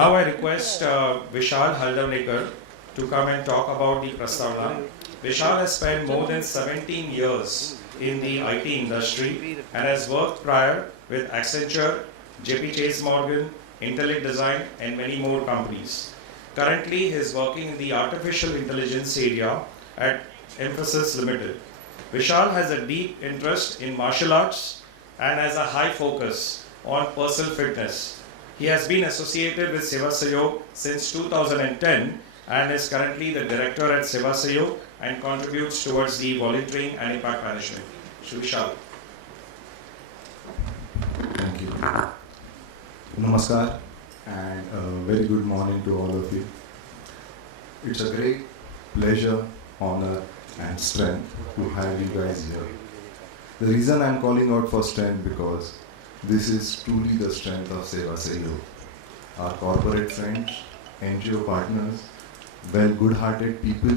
Now I request Vishal Haldavnekar to come and talk about the Prastavna. Vishal has spent more than 17 years in the IT industry and has worked prior with Accenture, JP Chase Morgan, Intellect Design and many more companies. Currently he is working in the artificial intelligence area at Emphasis Limited. Vishal has a deep interest in martial arts and has a high focus on personal fitness. He has been associated with Seva Sahayog since 2010 and is currently the director at Seva Sahayog and contributes towards the volunteering and impact management. Shri Vishal. Thank you. Namaskar and a very good morning to all of you. It's a great pleasure, honor and strength to have you guys here. The reason I'm calling out for strength because this is truly the strength of Seva Sahayog. Our corporate friends, NGO partners, well good-hearted people,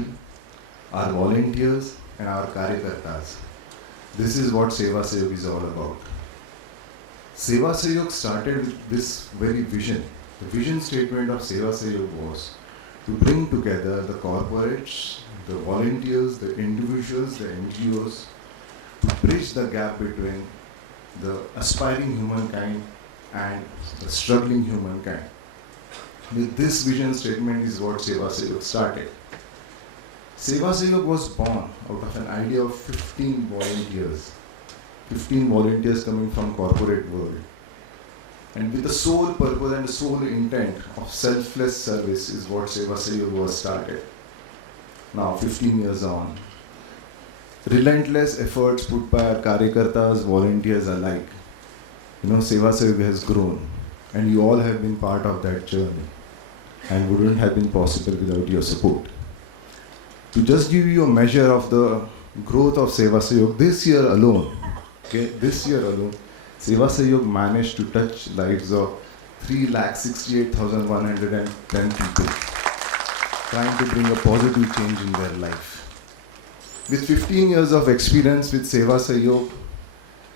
our volunteers and our karyakartas. This is what Seva Sahayog is all about. Seva Sahayog started with this very vision. The vision statement of Seva Sahayog was to bring together the corporates, the volunteers, the individuals, the NGOs, to bridge the gap between the aspiring humankind and the struggling humankind. With this vision statement is what Seva Sahayog started. Seva Sahayog was born out of an idea of 15 volunteers. 15 volunteers coming from corporate world. And with the sole purpose and the sole intent of selfless service is what Seva Sahayog was started. Now 15 years on, relentless efforts put by our karyakartas, volunteers alike. Seva Sahayog has grown and you all have been part of that journey and wouldn't have been possible without your support. To just give you a measure of the growth of Seva Sahayog, this year alone, Seva Sahayog managed to touch lives of 3,68,110 people, trying to bring a positive change in their life. With 15 years of experience with Seva Sahayog,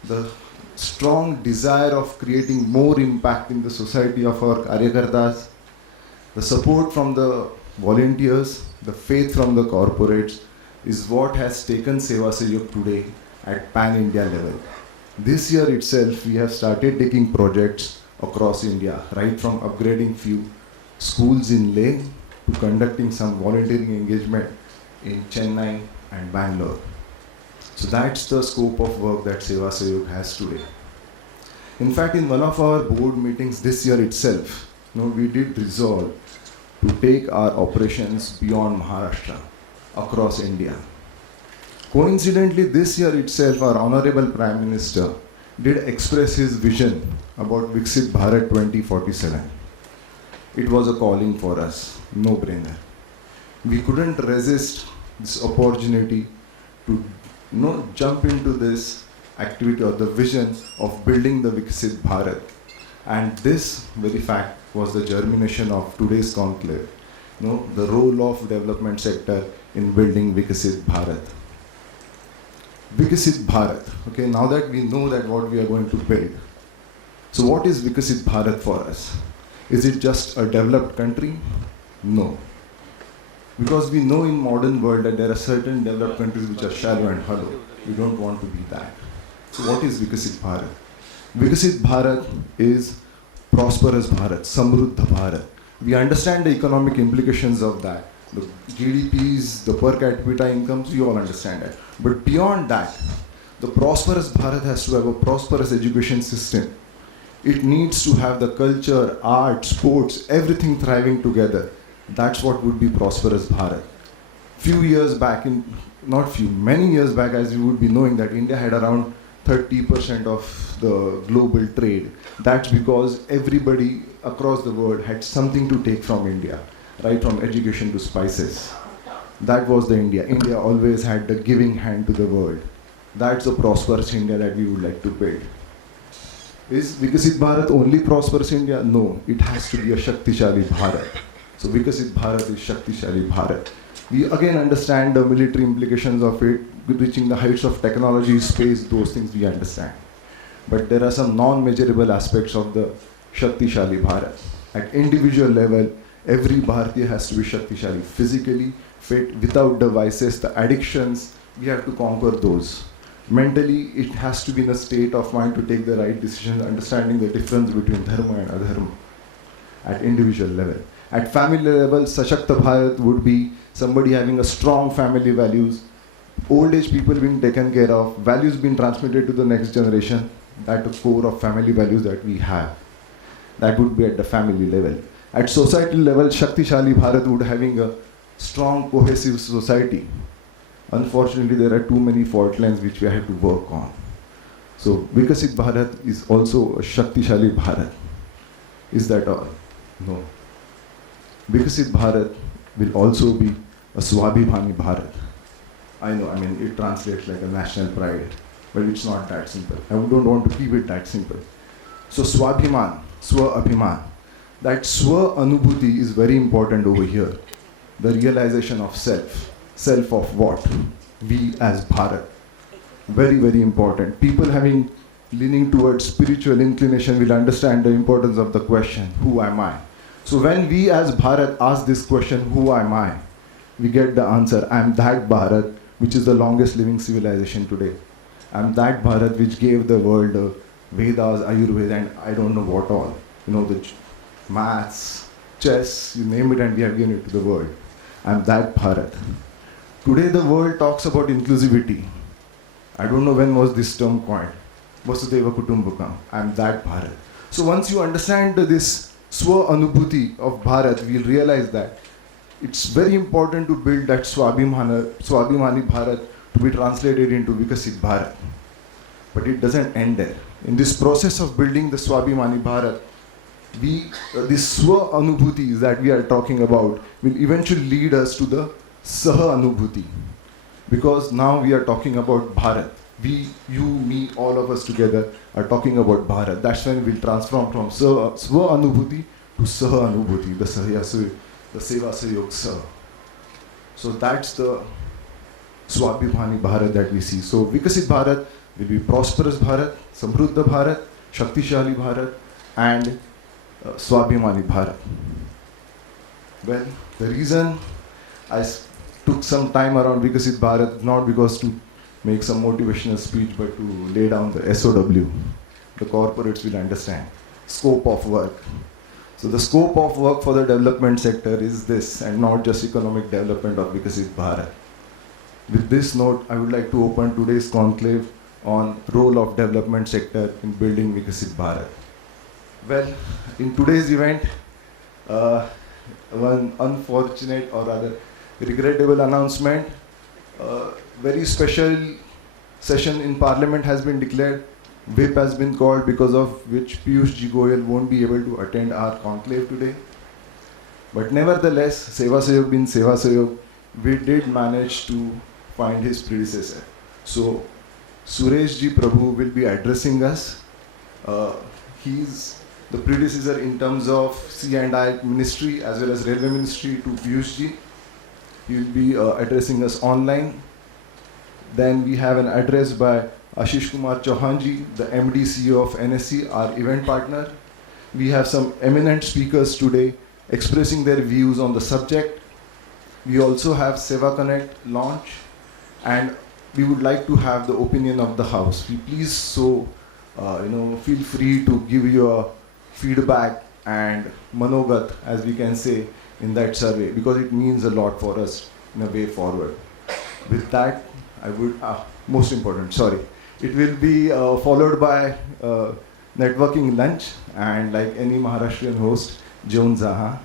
the strong desire of creating more impact in the society of our karyakartas, the support from the volunteers, the faith from the corporates is what has taken Seva Sahayog today at pan-India level. This year itself, we have started taking projects across India, right from upgrading few schools in Leh to conducting some volunteering engagement in Chennai and Bangalore. So that's the scope of work that Seva Sahayog has today. In fact, in one of our board meetings this year itself, we did resolve to take our operations beyond Maharashtra, across India. Coincidentally, this year itself, our Honorable Prime Minister did express his vision about Viksit Bharat 2047. It was a calling for us, no-brainer. We couldn't resist this opportunity to jump into this activity or the vision of building the Viksit Bharat. And this very fact was the germination of today's conclave, the role of development sector in building Viksit Bharat. Viksit Bharat, okay, now that we know that what we are going to build. So what is Viksit Bharat for us? Is it just a developed country? No. Because we know in modern world that there are certain developed countries which are shallow and hollow. We don't want to be that. So what is Viksit Bharat? Viksit Bharat is prosperous Bharat, Samruddha Bharat. We understand the economic implications of that. The GDPs, the per capita incomes, we all understand that. But beyond that, the prosperous Bharat has to have a prosperous education system. It needs to have the culture, art, sports, everything thriving together. That's what would be prosperous Bharat. Many years back, as you would be knowing, that India had around 30% of the global trade. That's because everybody across the world had something to take from India, right from education to spices. That was the India. India always had the giving hand to the world. That's the prosperous India that we would like to build. Is Viksit Bharat only prosperous India? No, it has to be a Shaktishali Bharat. So Viksit Bharat is Shaktishali Bharat. We again understand the military implications of it, reaching the heights of technology, space, those things we understand. But there are some non-measurable aspects of the Shaktishali Bharat. At individual level, every Bharatiya has to be Shaktishali, physically fit, without the vices, the addictions, we have to conquer those. Mentally, it has to be in a state of mind to take the right decisions, understanding the difference between dharma and adharma at individual level. At family level, Sashakta Bharat would be somebody having a strong family values, old age people being taken care of, values being transmitted to the next generation, that the core of family values that we have. That would be at the family level. At societal level, Shaktishali Bharat would having a strong cohesive society. Unfortunately, there are too many fault lines which we have to work on. So Viksit Bharat is also a Shaktishali Bharat. Is that all? No. Viksit Bharat will also be a Swabhimani Bharat. I know, I mean, it translates like a national pride, but it's not that simple. I don't want to keep it that simple. So Swabhiman, Swa-Abhiman, that Swa-Anubhuti is very important over here. The realization of self. Self of what? We as Bharat. Very, very important. People having leaning towards spiritual inclination will understand the importance of the question, who am I? So when we as Bharat ask this question, who am I? We get the answer, I am that Bharat, which is the longest living civilization today. I am that Bharat which gave the world Vedas, Ayurveda, and I don't know what all. You know, the maths, chess, you name it, and we have given it to the world. I am that Bharat. Today the world talks about inclusivity. I don't know when was this term coined. Vasudhaiva Kutumbakam. I am that Bharat. So once you understand this Swa-Anubhuti of Bharat, we'll realize that it's very important to build that Swabhimani Bharat to be translated into Viksit Bharat. But it doesn't end there. In this process of building the Swabhimani Bharat, this Swa-Anubhuti that we are talking about will eventually lead us to the Saha-Anubhuti. Because now we are talking about Bharat. We, you, me, all of us together are talking about Bharat. That's when we'll transform from Swa-Anubhuti to Saha-Anubhuti, the Seva Sahayog Saha. So that's the Swabhimani Bharat that we see. So Viksit Bharat will be prosperous Bharat, Samruddha Bharat, Shaktishali Bharat, and Swabhimani Bharat. Well, the reason I took some time around Viksit Bharat, not because to make some motivational speech, but to lay down the SOW. The corporates will understand. Scope of work. So the scope of work for the development sector is this, and not just economic development of Viksit Bharat. With this note, I would like to open today's conclave on role of development sector in building Viksit Bharat. Well, in today's event, one unfortunate or rather regrettable announcement, very special session in Parliament has been declared. Whip has been called, because of which Piyush Ji Goyal won't be able to attend our conclave today. But nevertheless, Seva Sahayog being Seva Sahayog, we did manage to find his predecessor. So Suresh Ji Prabhu will be addressing us. He's the predecessor in terms of C&I ministry as well as railway ministry to Piyush Ji. He will be addressing us online. Then we have an address by Ashish Kumar Chauhan Ji, the MD CEO of NSC, our event partner. We have some eminent speakers today expressing their views on the subject. We also have Seva Connect launch, and we would like to have the opinion of the house. Please feel free to give your feedback and manogat, as we can say, in that survey, because it means a lot for us in a way forward. With that, I would, most important, sorry. It will be followed by networking lunch, and like any Maharashtrian host, Joan Zaha.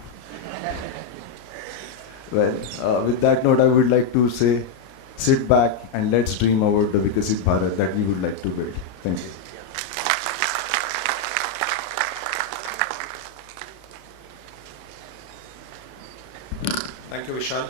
Well, with that note, I would like to say, sit back and let's dream about the Viksit Bharat that we would like to build. Thank you. Thank you, Vishal.